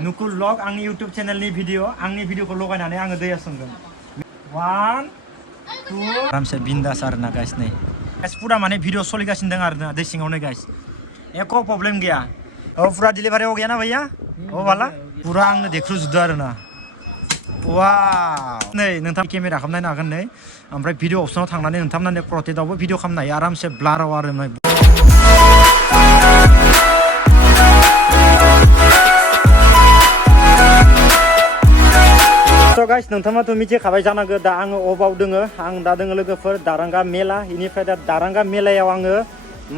Nukul vlog आंनि YouTube चैनलनि video आंनि भिडियोखौ लगायनानै आङो दैयाव सोमगोन 1 2 आरामसे बिन्दास आरोना गाइस नै गाइस पूरा माने भिडियो सोलिगासिनो दं आरोना दै सिङावनो गाइस एको प्रब्लेम गैया और पूरा डिलीवरी हो गया ना भैया ओ वाला पूरा आंनो देख्रुजोबदो आरोना वाव नै नोंथां केमेरा खालामनो नायनो हागोन नै ओमफ्राय भिडियो अपसनाव थांनानै नोंथांमोना प्रटेक्टआवबो भिडियो खालामनो हायो आरामसे ब्लाराव आरो नै So guys, नोंथाङाथ' मिथिखाबाय जानांगौ दा आङो अबाव दोङो आं दा दोङो लोगोफोर दारांगा मेला इनिफ्राय दा दारांगा मेलायाव आङो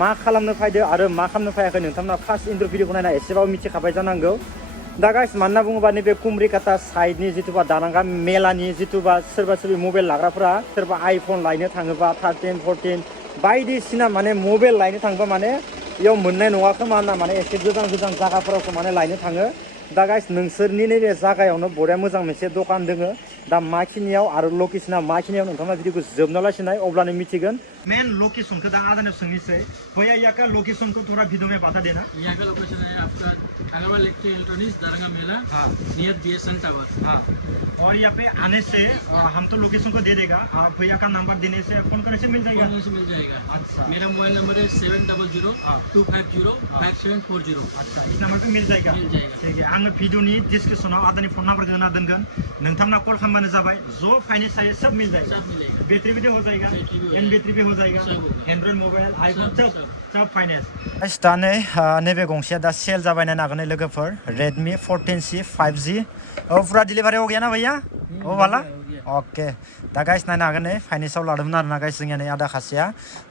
मा खालामनो फैदो आरो मा खालामनो फैयाखै नोंथांमोना फार्स्ट इन्ट्र भिडियोखौ नायना एसेबाबो मिथिखाबाय जानांगौ दा गाइस मानोना बुङोबा नैबे कुमरिकाटा साइडनि जिथुबा दारांगा मेलानि जिथुबा सोरबा सोरबा मबाइल लाग्राफोरा सोरबा आइफन लायनो थाङोबा 13 14 बायदिसिना माने मबाइल लायनो थाङोबा माने बेयाव मोननाय नङा खोमा होनना माने एसे गोजान गोजान जायगाफोरावसो माने लायनो थाङो दा गाइस नोंसोरनि नैबे जायगायावनो बरिया मोजां मोनसे दखान दोङो दा माखिनियाव आरो लकेसना माखिनियाव नोंथाङा भिडियोखौ जोबना लासिनाय अब्लानो मिथिगोन मेन लोकेशनखौ दा आदानाव सोंनिसै भैया यहाँ का लोकेशन को थोड़ा वीडियो में बता देना यहाँ का लोकेशन है आपका अग्रवाल इलेक्ट्रॉनिक्स दारंगा मेला नियर बीएसएन टावर और यहाँ पे आने से हम तो लोकेशन को दे देगा आप भैया का नंबर देने से फोन करने से मिल जाएगा अच्छा मेरा मोबाइल नंबर है 700-250-5740 अच्छा इस नंबर पे मिल जाएगा ठीक है आङो भिडियोनि डिस्क्रिप्शनाव आदानि फोन नंबर होना दोनगोन नोंथांमोना कल खालामबानो जाबाय जो फाइनेंस चाहिए सब मिल जाएगा बैटरी भी हो जाएगा एंड बैटरी भी हो जाएगा एंड्रॉइड मोबाइल आईफोन सब फाइनेंस दा नै नैबे गंसेया दा सेल जाबाय नायनो हागोन लोगोफोर रेडमी 14C 5G पूरा डिलीवरी हो गया ना भैया वो वाला ओके दा गाइस नायनो हागोन नै फाइनेन्सआव लादोंमोन आरोना गाइस जोंनिया नै आदा खासेया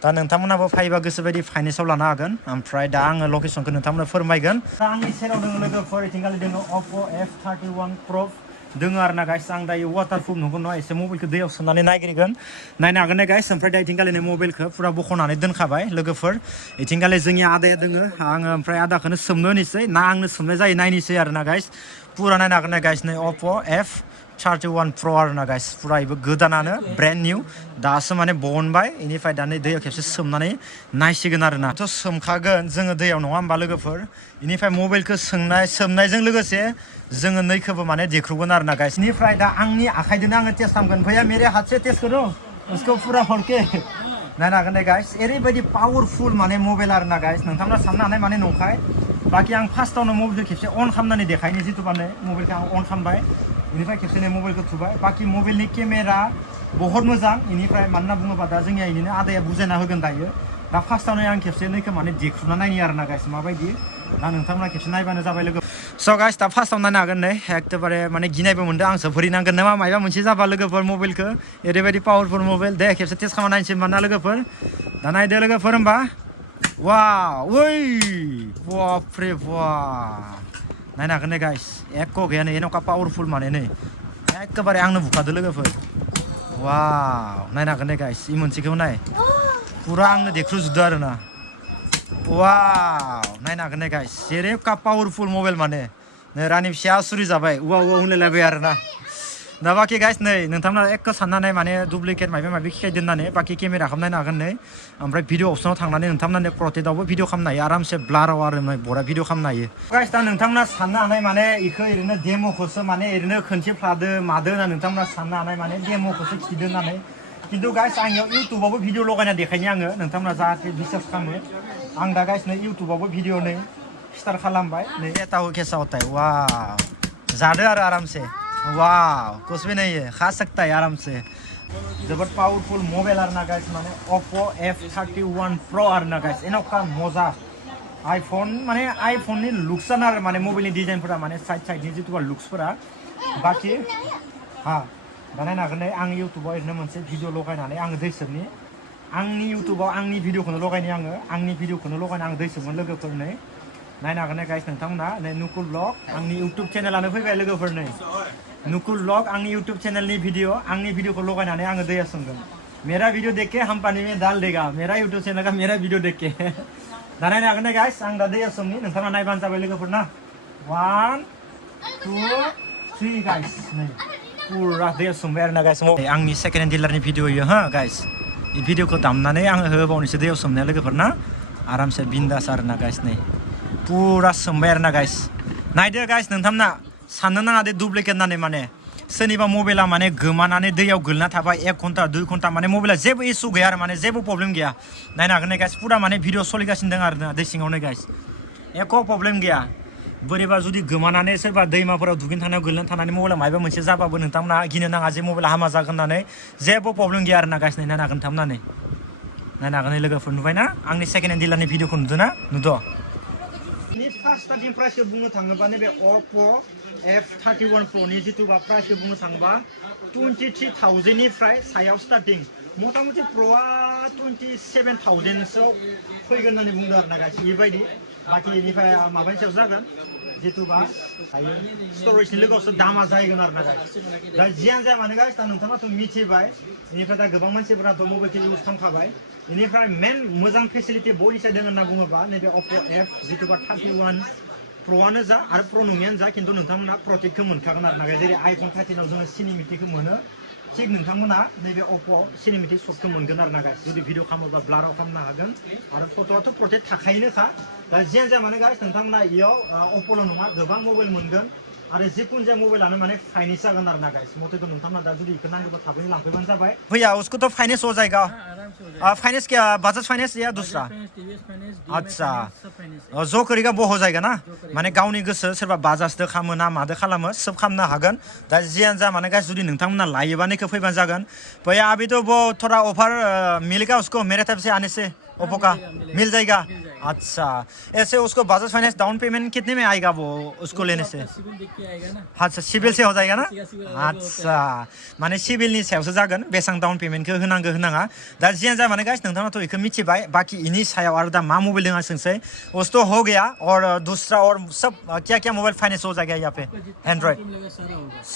दा नोंथांमोनाबो फायोबा गोसोबायदि फाइनेन्सआव लानो हागोन ओमफ्राय दा आङो लकेशनखौ नोंथांमोननो फोरमायगोन दा आंनि सेराव दङ लोगोफोर इथिंगालि दङ oppo F31Pro दोङो आरोना गाइस आं दायो वाटारप्रुफ नुगोन नङा एसे मबाइलखौ दैयाव सोमनानै नायग्रोगोन नायनो हागोन ना गाइस ओमफ्राय दा इथिंगालिनि मबाइलखौ पुरा बख'नानै दोनखाबाय लोगोफोर इथिंगालि जोंनि आदाया दोङो आङो ओमफ्राय आदाखौनो सोमनो होनोसै ना आंनो सोमनाय जायो नायनोसै आरोना गाइस पुरा नायनो हागोन ना गाइस नै oppo F31Pro आरोना गाइस पुरा इबो गोदानानो ब्रेन्ड निउ दासो माने बहनबाय इनिफ्राय दा नै दैयाव खेबसे सोमनानै नायसिगोन आरोना थ' सोमखागोन जोङो दैयाव नङा होमबा लोगोफोर इनिफ्राय मबाइलखौ सोमनायजों लोगोसे जोङो नैखौबो माने देख्रुबगोन आरोना गाइस इनिफ्राय दा आंनि आखाइजोंनो आङो टेस्ट खालामगोन भैया मेरे हाथ से टेस्ट करो उसको पूरा हल्के नायनो हागोन दे गाइस ओरैबायदि पावारफुल माने मबाइल आरोना गाइस नोंथांमोना साननो हानाय माने नंखाय बाखि आं फार्स्टआवनो मबाइलखौ खेबसे अन खालामनानै देखायनो जिथुबानो मबाइलखौ आं अन खालामबाय इनिफ्राय खेबसेनो मबाइलखौ थुबाय बाखि मबाइलनि केमेरा बहुत मोजां इनिफ्राय मानोना बुङोबा दा जोंनिया इदिनो आदाया बुजायना होगोन दायो दा फार्स्टआवनो आं खेबसे नैखौ माने देख्रुबना नायनि आरोना गाइस माबायदि दा नोंथांमोना खेबसे नायबानो जाबाय लोगो स' गाइस दा फार्स्टआव नायनो हागोन नै एखेबारे माने गिनायबो मोनदों आंसो भरिनांगोन नामा मायबा मोनसे जाबा लोगोफोर मबाइलखौ ओरैबायदि पावारफुल मबाइल दे खेबसे टेस्ट खालामना नायनोसै होमबा ना लोगोफोर दा नायदो लोगोफोर होमबा वाव ओइ बापरे बा नायनो हागोन नै गाइस एख' गैया नै एन'का पावारफुल माने नै एखेबारे आंनो बुखादो लोगोफोर वाव नायनो हागोन नै गाइस इ मोनसेखौ नाय पुरा आंनो देख्रुजोबदो आरोना वाव नायनो हागोन नै गाइस जेरेखा पावारफुल मबाइल माने नै रानि फिसाया आसुरि जाबाय वाव वाव होनलायलायबाय आरोना दा बाखि गाइस नै नोंथांमोना एख' साननानै माने डुप्लिकेट माबा माबि खिखायदो होननानै बाखि केमेरा खालामनो नायनो हागोन नै ओमफ्राय भिडियो अपसनाव थांनानै नोंथांमोना प्रटेक्टआवबो भिडियो खालामनो हायो आरामसे ब्लाराव आरो नै बरा भिडियो खालामनो हायो गाइस दा नोंथांमोना साननो हानाय माने इखौ ओरैनो डेम'खौसो माने ओरैनो खोनसेफ्लादो मादो होनना नोंथांमोना साननो हानाय माने डेम'खौसो खिथिदो होननानै खिन्थु गाइस आंनियाव इउटुबावबो भिडियो लगायना देखायनि आङो नोंथांमोना जाहाथे बिश्वास खालामो आं दा गाइस नै इउटुबावबो भिडियो नै स्टार्ट खालामबाय नै एटा हो कैसा होता है वाव जादो आरो आरामसे वाव कुछ भी नहीं है खा सकता है आराम से जोबोद पावरफुल मबाइल आरोना गाइस माने oppo F31Pro आरोना गाइस एन'का मजा आइफोन माने आइफोननि लुक्सआनो आरो माने मबाइलनि डिजाइनफोरा माने साइडनि जिथुबा लुक्सफोरा बाखि दा नायनो हागोन नै आं इउटुबाव ओरैनो मोनसे भिडियो लगायनानै आङो दै सोबनि आंनि इउटुबाव आंनि भिडियोखौनो लगायनि आङो आंनि भिडियोखौनो लगायना आं दै सोबगोन लोगोफोर नै नायनो हागोन नै गाइस नोंथांमोना नै नुकुल व्लग आंनि इउटुब चेनेलानो फैबाय लोगोफोर नै नुकुल व्लग आंनि यूट्यूब चैनलनि वीडियो आंनि वीडियोखौ लगायनानै आङो दैयाव सोमगोन मेरा वीडियो देख के हम पानी में डाल देगा मेरा यूट्यूब चैनल का मेरा वीडियो देख के दा नायनो हागोन ना गाइस आं दा दैयाव सोमनि नोंथाङा नायबानो जाबाय लोगोफोर ना 1 2 3 गाइस नै पुरा दैयाव सोमबाय आरोना गाइस आंनि सेकेन्ड हेन्ड डिलारनि भिडियो इयो हा गाइस इ भिडियोखौ दामनानै आङो होबावनोसै दैयाव सोमनाया लोगोफोर ना आरामसे बिन्दास आरोना गाइस नै पुरा सोमबाय आरोना गाइस नायदो गाइस नोंथांमोना साननो नाङा दे डुप्लिकेट होननानै माने सोरनिबा मबाइला माने गोमानानै दैयाव गोलैना थाबाय 1 घन्टा 2 घन्टा माने मबाइला जेबो इसु गैया आरो माने जेबो प्रब्लेम गैया नायनो हागोन गाइस पुरा माने भिडिअ सोलिगासिनो दं आरो दै सिङावनो गाइस एको प्रब्लेम गैया बोरैबा जुदि गोमानानै सोरबा दैमाफोराव दुगैनो थानायाव गोलैना थानानै मबाइला माबा मोनसे जाबाबो नोंथांमोना गिनो नाङा जे मबाइला हामा जागोन होननानै जेबो प्रब्लेम गैया आरो ना गाइस नायनो हागोन नोंथांमोना नायनो हागोन लोगोफोर नुबायना आंनि सेकेन्ड हेन्ड डिलारनि भिडिअखौ नुदोंना नुदो नि फार्स्ट स्टार्टिं प्राइसखौ बुंनो थाङोबा नैबे oppo F31Pro नि जिथुबा प्राइसखौ बुंनो थाङोबा 23,000 निफ्राय सायाव स्टार्टिं मथा-मथि प्र'आ 27,000 सोआव फैगोन होननानै बुंदों आरो ना गाइस बेबायदि बाखि इनिफ्राय माबानि सायाव जागोन जिथुबा हायो स्टरेजनि लोगोआवसो दामा जाहैगोन आरो ना गाइस दा जियानो जाया मानो गाइस दा नोंथाङाथ' मिथिबाय बेनिफ्राय दा गोबां मानसिफोराथ' मबाइलखौ इउज खालामखाबाय बेनिफ्राय मेन मोजां फेसिलिटि बयनिसाय दङ होनना बुङोबा नैबे oppo F जिथुबा 31 प्र'आनो जा आरो प्र' नङियानो जा खिन्थु नोंथांमोना प्रटेक्टखौ मोनखागोन आरो ना जेरै iPhone 13आव जोङो सिनेमेटिकखौ मोनो थिग नोंथांमोना नैबे oppo सिनेमेटिक सफ्टखौ मोनगोन आरो ना गाइस जुदि भिडिअ खालामोबा ब्लाराव खालामनो हागोन आरो फट'आथ' प्रटेक्ट थाखायोनोखा दा जियानो जाया मानो गाइस नोंथांमोना इयाव oppo'ल' नङा गोबां मबाइल मोनगोन आरो जिखुनु जाया मबाइलानो माने फाइनेन्स जागोन आरो ना गाइस मथेथ' नोंथांमोना दा जुदि इखौ नांगौबा थाबैनो लांफैबानो जाबाय भैया उसको तो फाइनेंस हो जाएगा फाइनेंस क्या बजाज फाइनेंस या दूसरा अच्छा जो करेगा वो हो जाएगा ना माने गावनि गोसो सोरबा बाजाजदो खालामो ना मादो खालामो सब खालामनो हागोन दा जियानो जा माने गाइस जुदि नोंथांमोना लायोबा नैखौ फैबानो जागोन भैया अभी तो वो थोड़ा ऑफर मिलेगा उसको मेरे तरफ से आने से ओप्पो का मिल जाएगा अच्छा ऐसे उसको बजाज फाइनेंस डाउन पेमेंट कितने में आएगा वो उसको लेने से अच्छा सिबिल से हो जाएगा ना अच्छा माने सिबिलनि सायावसो जागोन बेसां डाउन पेमेन्टखौ होनांगौ होनाङा दा जियानो जा माने गाइस नोंथाङाथ' बेखौ मिथिबाय बाखि इनि सायाव आरो दा मा मबाइल दङ सोंसै उसतो हो गया और दूसरा और सब क्या क्या मोबाइल फाइनेंस हो जाएगा यहाँ पे एंड्रॉइड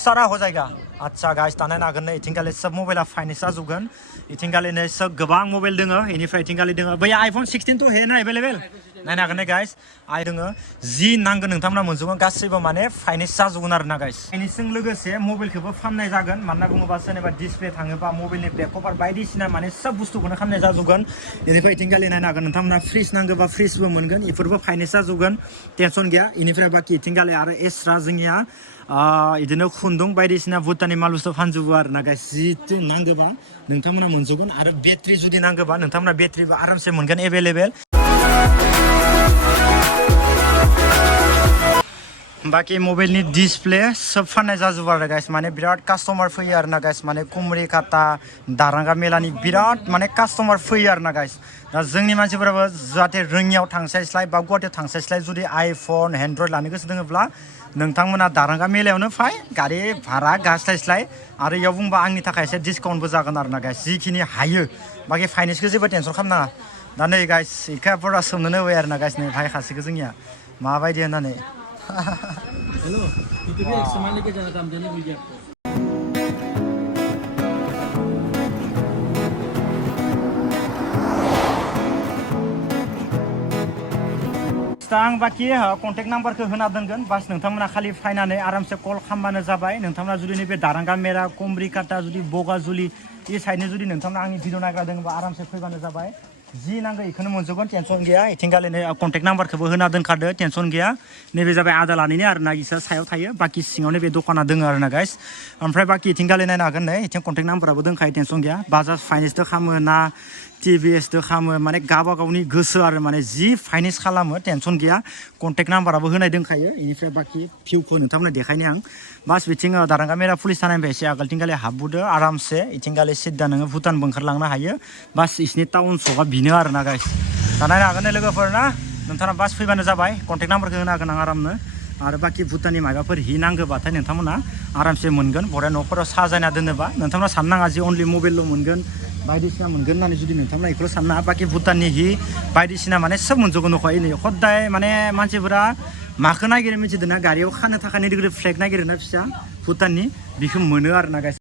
सारा हो जाएगा अच्छा गाइस दानाय नागोन नै इथिंगाले सब मबाइला फाइनेंस जाजोबगोन इथिंगाले नै सब गोबां मबाइल दङ इनिफ्राय इथिंगाले दङ भैया आईफोन 16 तो है ना एवेलेबल नायनो हागोन गाइस आइ दङ जि नांगोन नोंथांमोना मोनजोबगोन गासैबो माने फाइनेंस जाजोबगोन आरो ना गाइस फाइनेंसजों लोगोसे मबाइलखौबो फाननाय जागोन मानोना बुङोबा सोरनिबा डिसप्ले थाङोबा मबाइलनि बेक कभार बायदिसिना माने सब बुस्थुखौनो खालामनाय जाजोबगोन इनिफ्राय इथिंगाले नायनो हागोन नोंथांमोना फ्रिज नांगौबा फ्रिजबो मोनगोन इफोरबो फाइनेंस जाजोबगोन टेनसन गैया इनिफ्राय बाखि इथिंगाले आरो एक्सट्रा जोंनिया इदिनो खुन्दुं बायदिसिना भुटाननि माल बुस्थु फानजोबो आरो ना गाइस जितु नांगौबा नोंथांमोना मोनजोबगोन आरो बेटारि जुदि नांगौबा नोंथांमोना बेटारिबो आरामसे मोनगोन एभेलेबेल बाकी मबाइलनि डिसप्ले सब फाननाय जाजोबो आरो गाइस माने बिराद कास्टमार फैयो आरो ना गाइस माने Angarkata दारांगा मेलानि बिराद माने कास्टमार फैयो आरो ना गाइस दा जोंनि मानसिफोराबो जाहाथे रोङियाव थांसायस्लाय बा गुवाहाटियाव थांसायस्लाय जुदि आइफन एन्ड्रइड लानो गोसो दङब्ला नोंथांमोना दारांगा मेलायावनो फाय गारि भारा गास्लायस्लाय आरो इयाव बुंबा आंनि थाखाय एसे डिसकाउन्टबो जागोन आरो ना गाइस जिखिनि हायो बाखि फाइनेन्सखौ जेबो टेनसन खालामनाङा दा नै गाइस इखाफोरा सोंनोनो होबाय आरो ना गाइस नै भाइ खासेखौ जोंनिया माबायदि होननानै हेलो ये भी एक सामान लेके जाना था हम देने भूल गए आपको आं बाखि कन्टेक्ट नाम्बारखौ होना दोनगोन बास नोंथांमोना खालि फायनानै आरामसे कल खालामबानो जाबाय नोंथांमोना जुदि नैबे दारांगा मेला Angarkata जुदि बगाजुलि बे साइडनि जुदि नोंथांमोना आंनि भिडिअ नायग्रा दङबा आरामसे फैबानो जाबाय जि नांगौ इखौनो मोनजोबगोन टेनसन गैया इथिंगाले नै कन्टेक्ट नाम्बारखौबो होना दोनखादो टेनसन गैया नैबे जाबाय आदालानिनो आरो ना इसा सायाव थायो बाखि सिङाव नैबे दखाना दङ आरो ना गाइस ओमफ्राय बाखि इथिंगाले नायनो हागोन नै इथिं कन्टेक्ट नाम्बाराबो दंखायो टेनसन गैया बाजाज फाइनेन्सदो खालामो ना TVSदो खालामो माने गावबा गावनि गोसो आरो माने जि फाइनेन्स खालामो टेनसन गैया कन्टेक्ट नाम्बाराबो होनाय दंखायो इनिफ्राय बाखि भिउखौ नोंथांमोननो देखायनो आं बास बिथिं दारांगा मेला पुलिस थानायनिफ्राय एसे आगोलथिंगाले हाबबोदो आरामसे इथिंगाले सिद्दा नोङो भुटानबो ओंखारलांनो हायो बास इसनि टाउन सका बिनो आरो ना गाइस दा नायनो हागोन लोगोफोर ना नोंथाङा बास फैबानो जाबाय कन्टेक्ट नाम्बारखौ होनो हागोन आं आरामनो आरो बाखि भुटाननि माबाफोर हि नांगौबाथाय नोंथांमोना आरामसे मोनगोन बरिया न'फोराव साजायना दोनोबा नोंथांमोना साननो नाङा जे अनलि मबाइलल' मोनगोन बायदिसिना मोनगोन होननानै जुदि नोंथांमोना बेखौल' साननो नाङा बाखि भुटाननि हि बायदिसिना माने सब मोनजोबगोन नखायो नै हदाय माने मानसिफोरा माखौ नागिरो मिथिदों ना गारियाव खानो थाखाय गिदिर गिदिर फ्लेग नागिरो ना फिसा भुटाननि बेखौ मोनो आरो ना गाइस